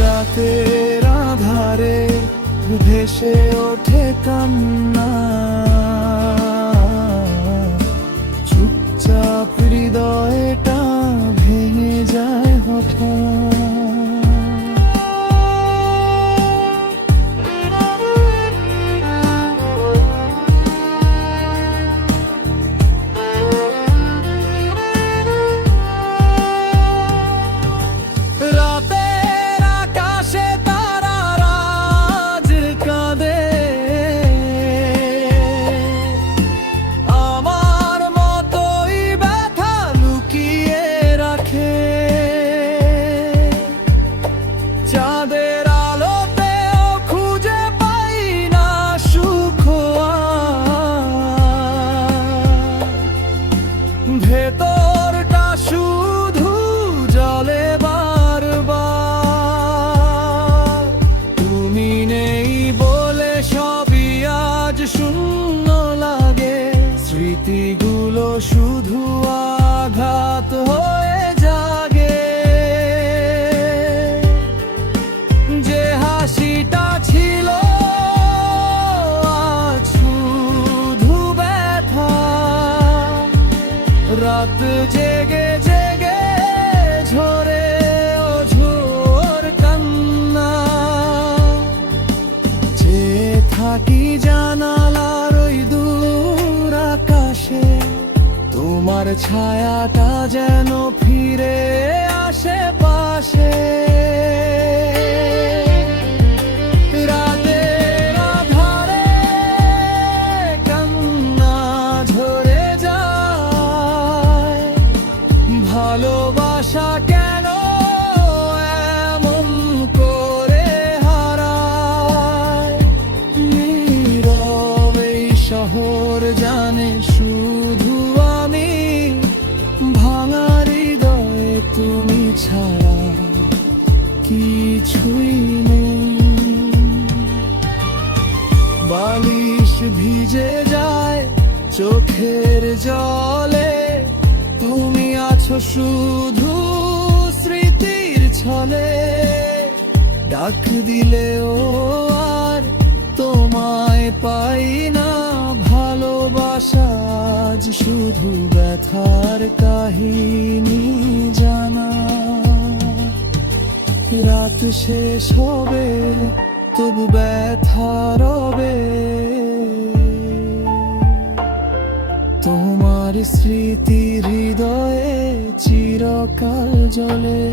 রাতের আধারে ভেসে ওঠে কান্না, চুপচাপ হৃদয়টা ভেঙে যায় হঠাৎ। চাঁদের আলোতেও খুঁজে পাই না সুখ, ভেতরটা শুধু জলে বারবার। তুমি নেই বলে সবই আজ শূন্য লাগে, স্মৃতিগুলো শুধু আঘাত হয়ে জাগে। যে হাসিটা ছিল আজ শুধু ব্যথা, রাত জেগে জেগে ঝরে অঝোর কান্না। যে থাকি জানালার ওই দূর আকাশে, তোমার ছায়াটা যেন ফিরে আসে পাশে। রাতের আধারে কান্না ঝরে যায়, ভালোবাসা কেন এমন করে হারায়। নীরব এই শহর জানে শুধু আমি, ভাঙা হৃদয়ে তুমি ছাড়া কিছুই নেই। বালিশ ভিজে যায় চোখের জলে, তুমি আছো শুধু স্মৃতির ছলে। ডাক দিলেও আর তোমায় পাই না, ভালোবাসা আজ শুধু ব্যথার কাহিনী জানা। রাত শেষ হবে তবু ব্যথা রবে, তোমার স্মৃতি হৃদয়ে চিরকাল জ্বলে।